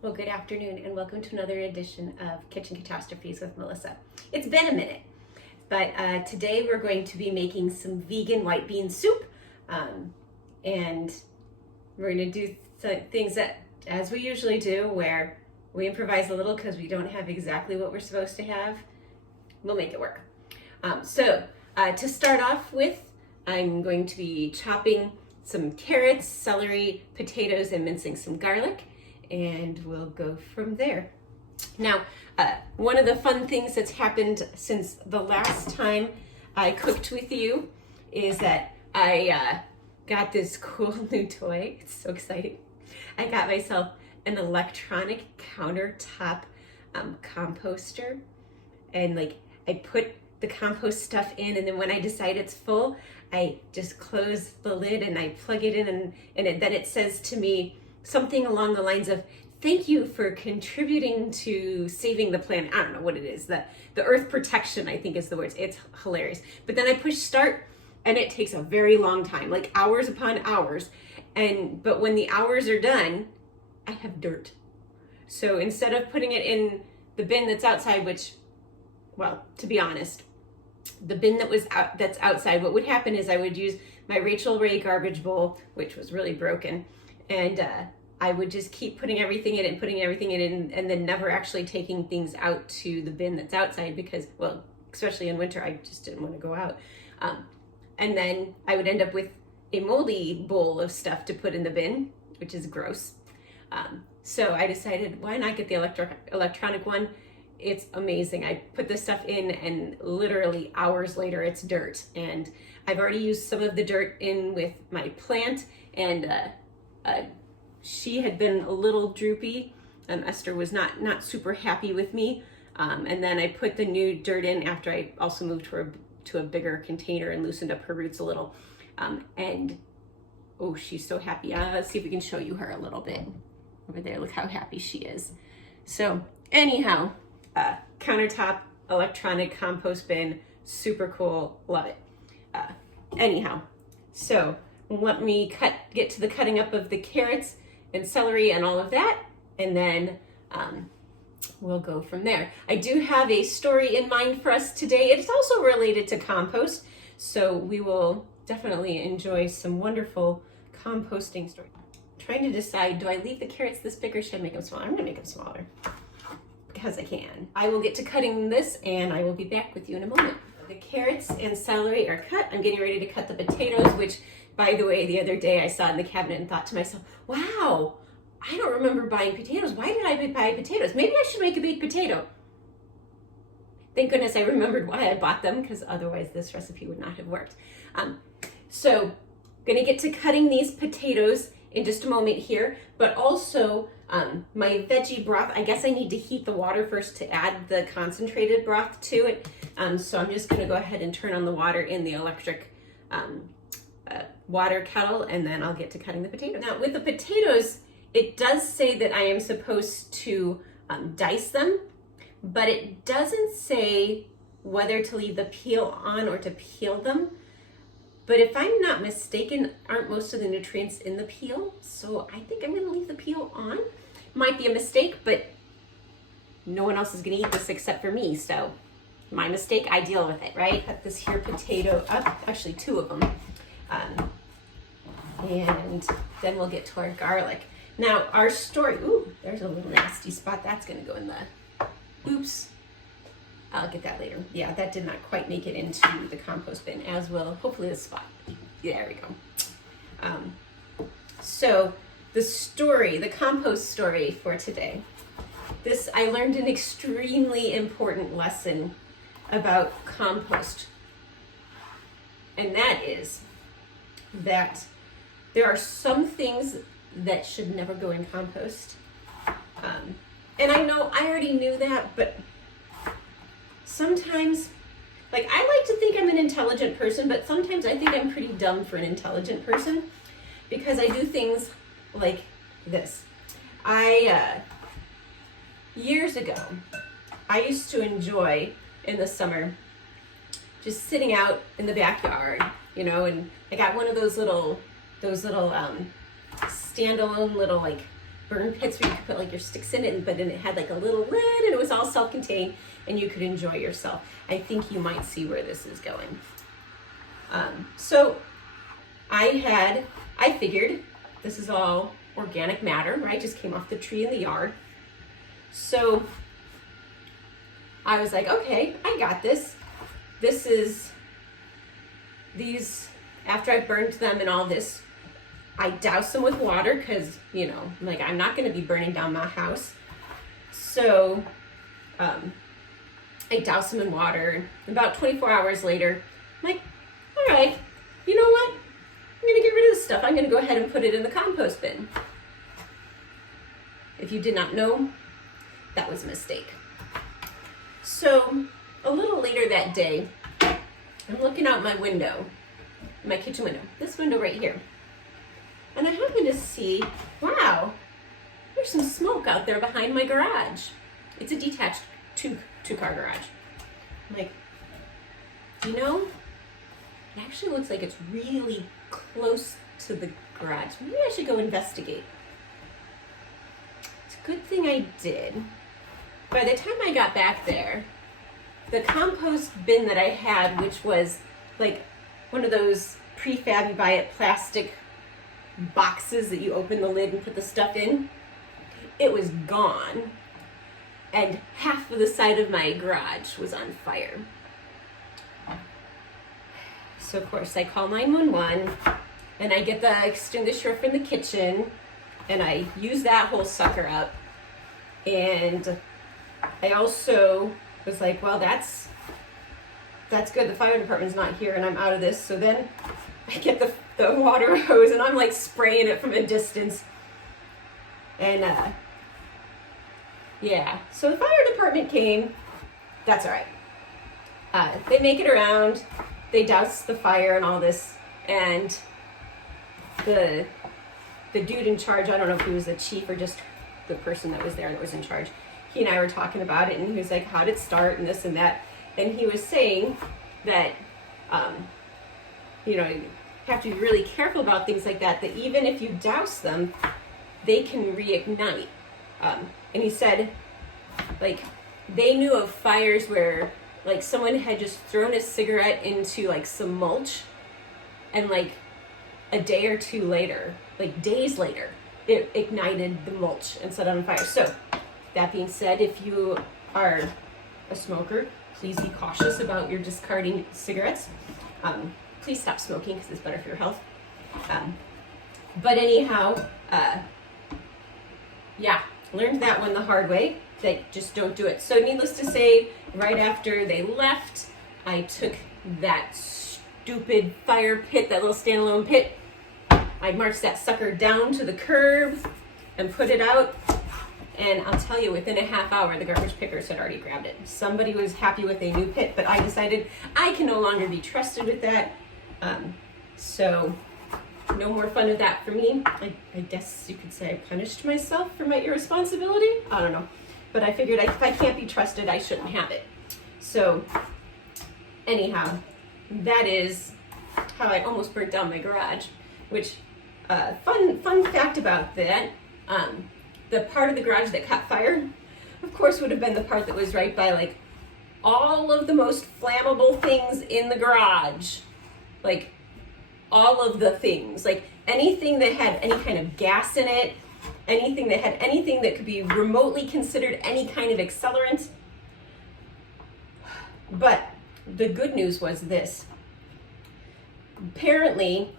Well, good afternoon and welcome to another edition of Kitchen Catastrophes with Melissa. It's been a minute, but today we're going to be making some vegan white bean soup, and we're going to do things that, as we usually do, where we improvise a little because we don't have exactly what we're supposed to have. We'll make it work. To start off with, I'm going to be chopping some carrots, celery, potatoes, and mincing some garlic. And we'll go from there. Now, one of the fun things that's happened since the last time I cooked with you is that I got this cool new toy. It's so exciting. I got myself an electronic countertop composter, and I put the compost stuff in, and then when I decide it's full, I just close the lid and I plug it in, and then it says to me something along the lines of, thank you for contributing to saving the planet. I don't know what it is. The earth protection, I think is the words. It's hilarious. But then I push start and it takes a very long time, like hours upon hours. But when the hours are done, I have dirt. So instead of putting it in the bin that's outside, which, well, to be honest, the bin that's outside, what would happen is I would use my Rachel Ray garbage bowl, which was really broken, and I would just keep putting everything in it and then never actually taking things out to the bin that's outside because, well, especially in winter, I just didn't want to go out. And then I would end up with a moldy bowl of stuff to put in the bin, which is gross. So I decided, why not get the electronic one? It's amazing. I put this stuff in and literally hours later, it's dirt. And I've already used some of the dirt in with my plant, and she had been a little droopy. Esther was not super happy with me. And then I put the new dirt in after I also moved her to a bigger container and loosened up her roots a little. And oh, she's so happy. Let's see if we can show you her a little bit. Over there, look how happy she is. So anyhow, countertop, electronic compost bin, super cool, love it. Anyhow, so let me get to the cutting up of the carrots and celery and all of that, and then we'll go from there. I do have a story in mind for us today. It's also related to compost, so we will definitely enjoy some wonderful composting stories. Trying to decide, do I leave the carrots this big or should I make them smaller? I'm gonna make them smaller because I can. I will get to cutting this and I will be back with you in a moment. The carrots and celery are cut. I'm getting ready to cut the potatoes, which, by the way, the other day I saw in the cabinet and thought to myself, wow, I don't remember buying potatoes. Why did I buy potatoes? Maybe I should make a baked potato. Thank goodness I remembered why I bought them, because otherwise this recipe would not have worked. So gonna get to cutting these potatoes in just a moment here, but also my veggie broth, I guess I need to heat the water first to add the concentrated broth to it. So I'm just gonna go ahead and turn on the water in the electric water kettle, and then I'll get to cutting the potatoes. Now with the potatoes, it does say that I am supposed to dice them, but it doesn't say whether to leave the peel on or to peel them. But if I'm not mistaken, aren't most of the nutrients in the peel? So I think I'm gonna leave the peel on. Might be a mistake, but no one else is gonna eat this except for me, so my mistake, I deal with it, right? Cut this here potato up, actually two of them. And then we'll get to our garlic. Now our story, ooh, there's a little nasty spot. That's gonna go in the, oops. I'll get that later. Yeah, that did not quite make it into the compost bin, as will hopefully the spot. Yeah, there we go. So the story, the compost story for today. This, I learned an extremely important lesson about compost. And that is that there are some things that should never go in compost. And I know I already knew that, but sometimes, I like to think I'm an intelligent person, but sometimes I think I'm pretty dumb for an intelligent person because I do things like this. Years ago, I used to enjoy in the summer just sitting out in the backyard, and I got one of those little standalone little burn pits where you could put like your sticks in it, but then it had like a little lid and it was all self-contained and you could enjoy yourself. I think you might see where this is going. So I figured this is all organic matter, right? Just came off the tree in the yard. So I was like, okay, I got this. This is these, after I burned them and all this, I douse them with water because, you know, like I'm not going to be burning down my house. So I douse them in water. About 24 hours later, I'm like, all right, you know what? I'm going to get rid of this stuff. I'm going to go ahead and put it in the compost bin. If you did not know, that was a mistake. So a little later that day, I'm looking out my window, my kitchen window, this window right here. And I happen to see, wow, there's some smoke out there behind my garage. It's a detached two-car garage. I'm like, do you know, it actually looks like it's really close to the garage. Maybe I should go investigate. It's a good thing I did. By the time I got back there, the compost bin that I had, which was like one of those prefab, you buy it plastic boxes that you open the lid and put the stuff in, it was gone. And half of the side of my garage was on fire. So of course I call 911 and I get the extinguisher from the kitchen and I use that whole sucker up. And I also was like, well, that's good. The fire department's not here and I'm out of this. So then I get the water hose and I'm like spraying it from a distance. And yeah, so the fire department came. That's all right. They make it around. They douse the fire and all this. And the dude in charge, I don't know if he was the chief or just the person that was there that was in charge, he and I were talking about it and he was like, how did it start and this and that. And he was saying that, you know, you have to be really careful about things like that, that even if you douse them, they can reignite. And he said, like, they knew of fires where, like, someone had just thrown a cigarette into, like, some mulch, and, like, a day or two later, like, days later, it ignited the mulch and set it on fire. So, that being said, if you are a smoker, please be cautious about your discarding cigarettes. Please stop smoking because it's better for your health. But anyhow, yeah, learned that one the hard way, that just don't do it. So needless to say, right after they left, I took that stupid fire pit, that little standalone pit, I marched that sucker down to the curb and put it out. And I'll tell you, within a half hour, the garbage pickers had already grabbed it. Somebody was happy with a new pit, but I decided I can no longer be trusted with that. So no more fun of that for me. I guess you could say I punished myself for my irresponsibility. I don't know. But I figured if I can't be trusted, I shouldn't have it. So anyhow, that is how I almost burnt down my garage, which, fun fact about that, the part of the garage that caught fire, of course, would have been the part that was right by, like, all of the most flammable things in the garage. Like, all of the things. Like, anything that had any kind of gas in it, anything that had anything that could be remotely considered any kind of accelerant. But the good news was this. Apparently,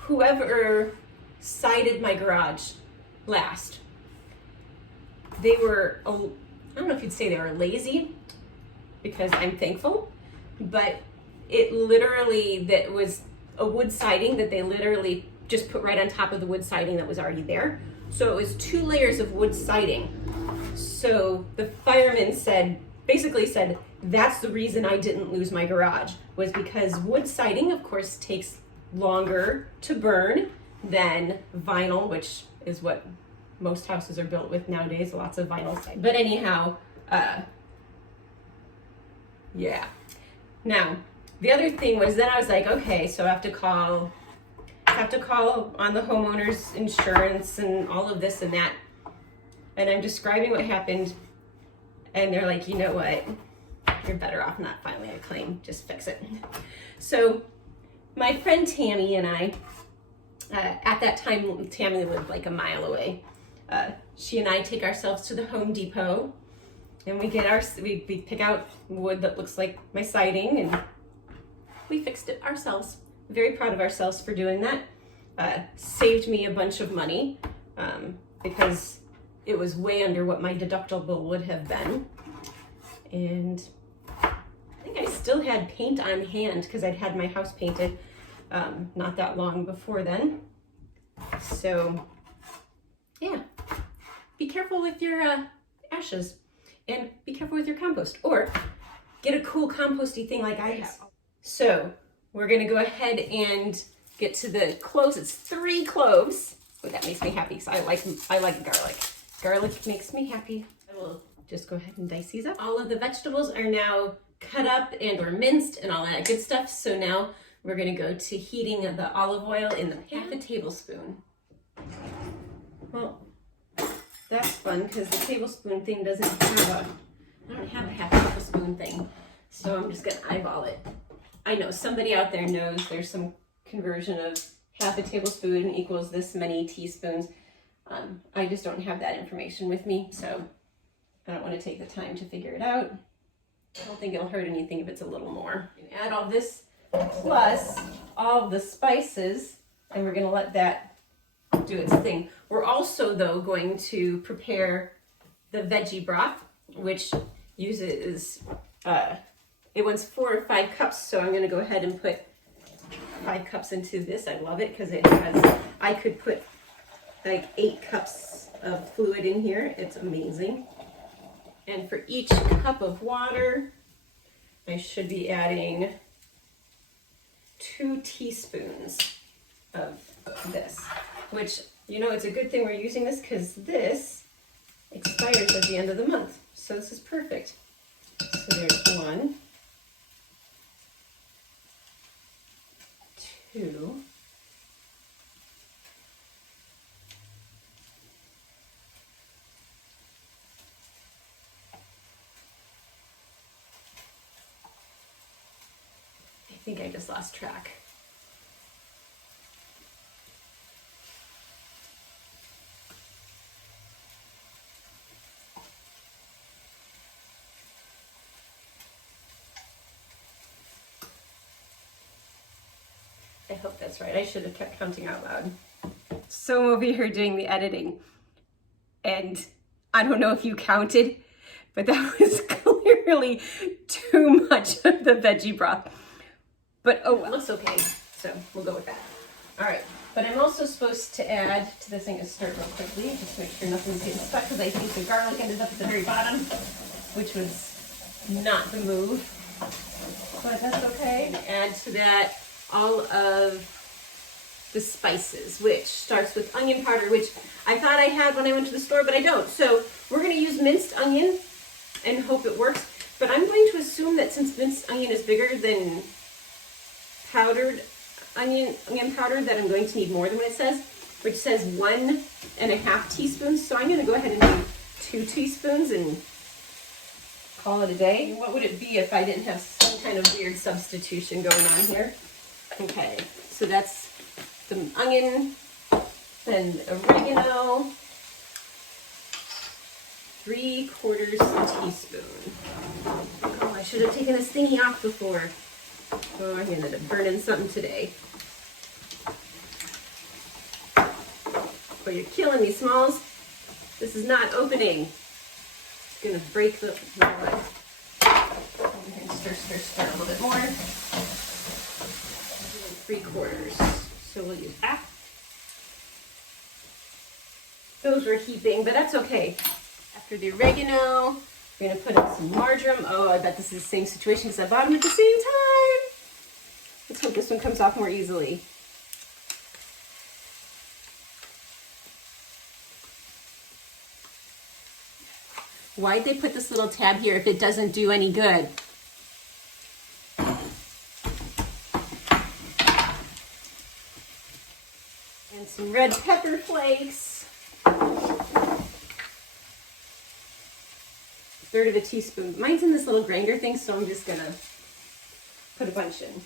whoever sided my garage last, they were, I don't know if you'd say they were lazy, because I'm thankful, but it literally, that was a wood siding that they literally just put right on top of the wood siding that was already there. So it was 2 layers of wood siding. So the fireman basically said, that's the reason I didn't lose my garage, was because wood siding, of course, takes longer to burn than vinyl, which is what most houses are built with nowadays, lots of vinyl siding. But anyhow, yeah. Now, the other thing was, then I was like, okay, so I have to call the have to call on the homeowner's insurance and all of this and that. And I'm describing what happened, and they're like, you know what? You're better off not filing a claim. Just fix it. So my friend Tammy and I, at that time, Tammy lived like a mile away. She and I take ourselves to the Home Depot, and we pick out wood that looks like my siding, and we fixed it ourselves. Very proud of ourselves for doing that. Saved me a bunch of money because it was way under what my deductible would have been. And I think I still had paint on hand because I'd had my house painted not that long before then. So yeah, be careful with your ashes, and be careful with your compost, or get a cool composty thing like I have. So we're gonna go ahead and get to the cloves. It's 3 cloves. Oh, that makes me happy because I like garlic. Garlic makes me happy. I will just go ahead and dice these up. All of the vegetables are now cut up and or minced and all that good stuff. So now we're gonna go to heating the olive oil in the pan. Half a tablespoon. Well, that's fun because the tablespoon thing I don't have a half tablespoon thing. So I'm just gonna eyeball it. I know somebody out there knows there's some conversion of half a tablespoon equals this many teaspoons. I just don't have that information with me, so I don't want to take the time to figure it out. I don't think it'll hurt anything if it's a little more. Add all this plus all the spices, and we're going to let that do its thing. We're also, though, going to prepare the veggie broth, which uses, it wants 4 or 5 cups, so I'm going to go ahead and put 5 cups into this. I love it because I could put like 8 cups of fluid in here. It's amazing. And for each cup of water, I should be adding 2 teaspoons of this, which, you know, it's a good thing we're using this because this expires at the end of the month. So this is perfect. So there's 1, 2, I think I just lost track. I hope that's right. I should have kept counting out loud. So I'm over here doing the editing, and I don't know if you counted, but that was clearly too much of the veggie broth. But oh well, looks okay, so we'll go with that. All right, but I'm also supposed to add to this thing, stir real quickly, just to make sure nothing's getting stuck, because I think the garlic ended up at the very bottom, which was not the move, but that's okay. Add to that all of the spices, which starts with onion powder, which I thought I had when I went to the store, but I don't. So we're gonna use minced onion and hope it works. But I'm going to assume that since minced onion is bigger than powdered onion powder, that I'm going to need more than what it says, which says 1.5 teaspoons. So I'm gonna go ahead and do 2 teaspoons and call it a day. What would it be if I didn't have some kind of weird substitution going on here? Okay, so that's the onion, then oregano, 3/4 teaspoon. Oh, I should have taken this thingy off before. Oh, I ended up burning something today. Oh, you're killing me, Smalls. This is not opening. It's gonna break the wood. Stir a little bit more. 3/4. So we'll use that. Those were heaping, but that's okay. After the oregano, we're gonna put in some marjoram. Oh, I bet this is the same situation because I bought them at the same time. Let's hope this one comes off more easily. Why'd they put this little tab here if it doesn't do any good? some red pepper flakes. 1/3 of a teaspoon. Mine's in this little grinder thing, so I'm just gonna put a bunch in.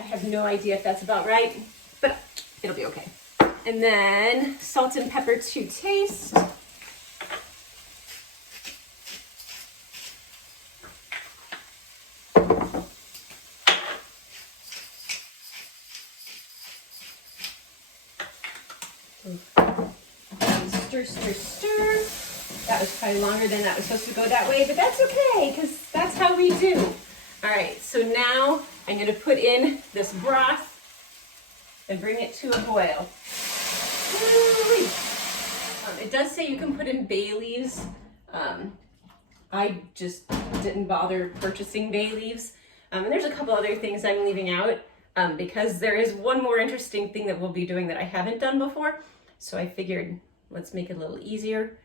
I have no idea if that's about right, but it'll be okay. And then salt and pepper to taste. Stir, stir, stir. That was probably longer than that was supposed to go that way, but that's okay, because that's how we do. All right, so now I'm gonna put in this broth and bring it to a boil. It does say you can put in bay leaves. I just didn't bother purchasing bay leaves. And there's a couple other things I'm leaving out because there is one more interesting thing that we'll be doing that I haven't done before. So I figured, let's make it a little easier.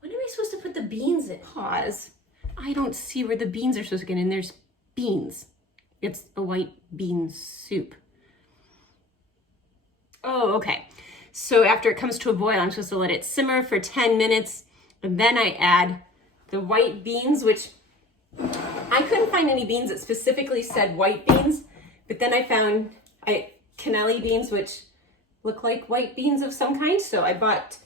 When am I supposed to put the beans in? Pause. I don't see where the beans are supposed to get in. There's beans. It's a white bean soup. Oh, okay. So after it comes to a boil, I'm supposed to let it simmer for 10 minutes. And then I add the white beans, which I couldn't find any beans that specifically said white beans. But then I found cannelli beans, which look like white beans of some kind. So I bought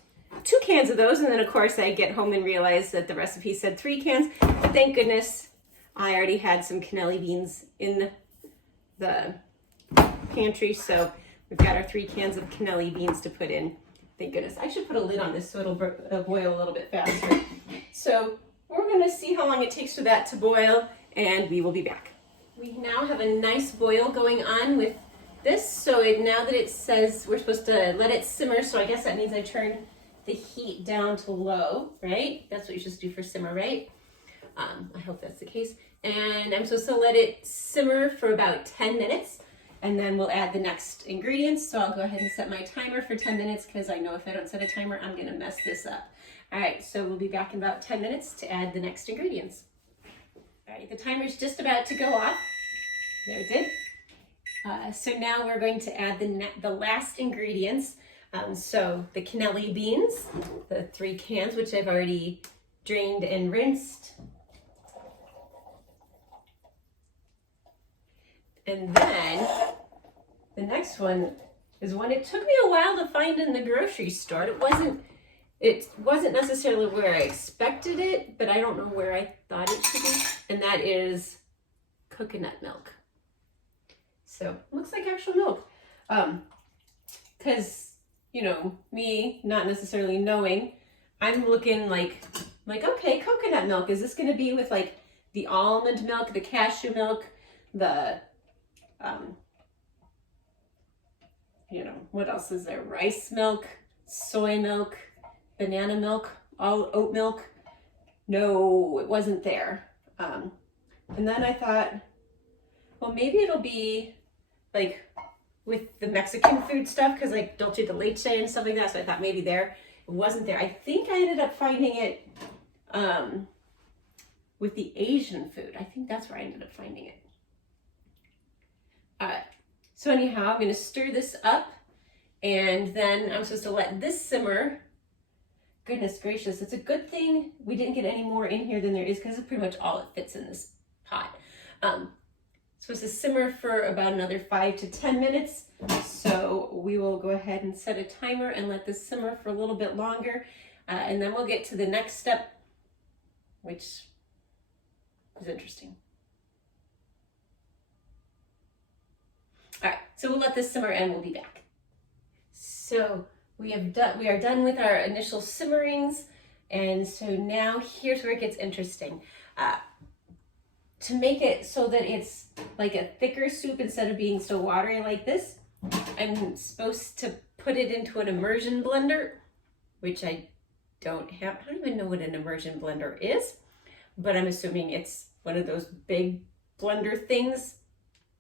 2 cans of those. And then, of course, I get home and realize that the recipe said 3 cans. But thank goodness I already had some cannelli beans in the pantry. So we've got our 3 cans of cannelli beans to put in. Thank goodness. I should put a lid on this so it'll boil a little bit faster. So we're going to see how long it takes for that to boil, and we will be back. We now have a nice boil going on with this. So now that it says we're supposed to let it simmer, so I guess that means I turn the heat down to low, right? That's what you're supposed to do for simmer, right? I hope that's the case. And I'm supposed to let it simmer for about 10 minutes. And then we'll add the next ingredients. So I'll go ahead and set my timer for 10 minutes because I know if I don't set a timer, I'm gonna mess this up. All right, so we'll be back in about 10 minutes to add the next ingredients. All right, the timer's just about to go off. There it did. So now we're going to add the last ingredients. So the cannelli beans, the 3 cans, which I've already drained and rinsed. And then the next one is one it took me a while to find in the grocery store. It wasn't necessarily where I expected it, but I don't know where I thought it should be. And that is coconut milk. So it looks like actual milk. Because, you know, me not necessarily knowing, I'm looking like, okay, coconut milk. Is this going to be with like the almond milk, the cashew milk, the you know, what else is there? Rice milk, soy milk, banana milk, all oat milk. No, it wasn't there. And then I thought, well, maybe it'll be like with the Mexican food stuff, because like dulce de leche and stuff like that. So I thought maybe there. It wasn't there. I think I ended up finding it with the Asian food. I think that's where I ended up finding it. So anyhow, I'm going to stir this up, and then I'm supposed to let this simmer. Goodness gracious, it's a good thing we didn't get any more in here than there is, because it's pretty much all it fits in this pot. It's supposed to simmer for about another 5 to 10 minutes. So we will go ahead and set a timer and let this simmer for a little bit longer. And then we'll get to the next step, which is interesting. All right, so we'll let this simmer and we'll be back. So we are done with our initial simmerings, and so now here's where it gets interesting. To make it so that it's like a thicker soup instead of being so watery like this, I'm supposed to put it into an immersion blender, which I don't have. I don't even know what an immersion blender is, but I'm assuming it's one of those big blender things.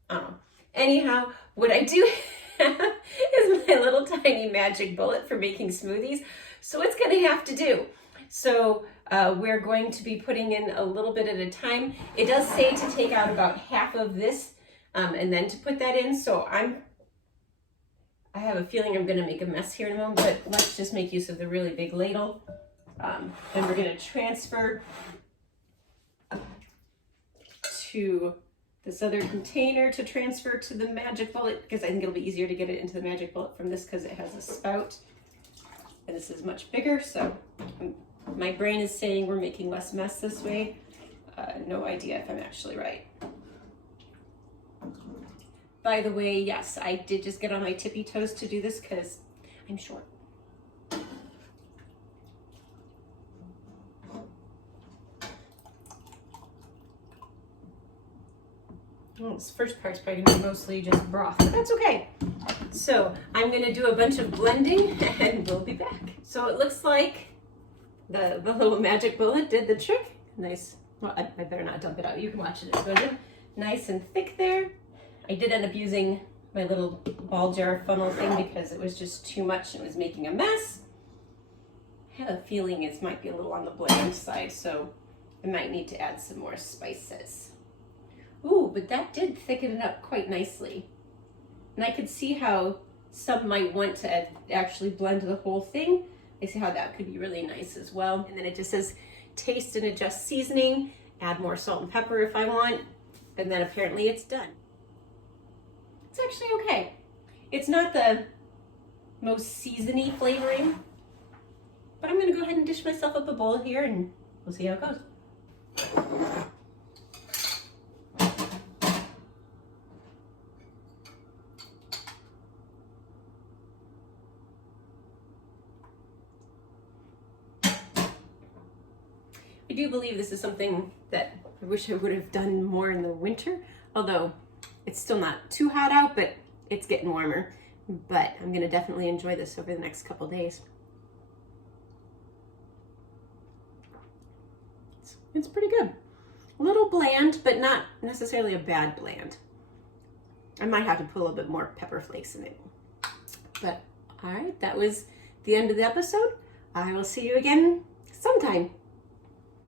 I don't know. Anyhow, what I do have is my little tiny magic bullet for making smoothies. So it's going to have to do. So we're going to be putting in a little bit at a time. It does say to take out about half of this and then to put that in. So I have a feeling I'm gonna make a mess here in a moment, but let's just make use of the really big ladle. And we're gonna transfer to this other container to transfer to the magic bullet, because I think it'll be easier to get it into the magic bullet from this because it has a spout. And this is much bigger, so my brain is saying we're making less mess this way. No idea if I'm actually right. By the way, yes, I did just get on my tippy toes to do this because I'm short. Well, this first part's probably gonna be mostly just broth, but that's okay. So I'm gonna do a bunch of blending and we'll be back. So it looks like the little magic bullet did the trick. Nice. Well, I better not dump it out. You can watch it. It's going to nice and thick there. I did end up using my little ball jar funnel thing because it was just too much and it was making a mess. I have a feeling it might be a little on the bland side, so I might need to add some more spices. Ooh, but that did thicken it up quite nicely. And I could see how some might want to actually blend the whole thing. I see how that could be really nice as well. And then it just says taste and adjust seasoning, add more salt and pepper if I want, and then apparently it's done. It's actually okay. It's not the most seasony flavoring, but I'm gonna go ahead and dish myself up a bowl here and we'll see how it goes. I do believe this is something that I wish I would have done more in the winter, although it's still not too hot out, but it's getting warmer. But I'm gonna definitely enjoy this over the next couple days. It's pretty good. A little bland, but not necessarily a bad bland. I might have to put a little bit more pepper flakes in it. But all right, that was the end of the episode. I will see you again sometime.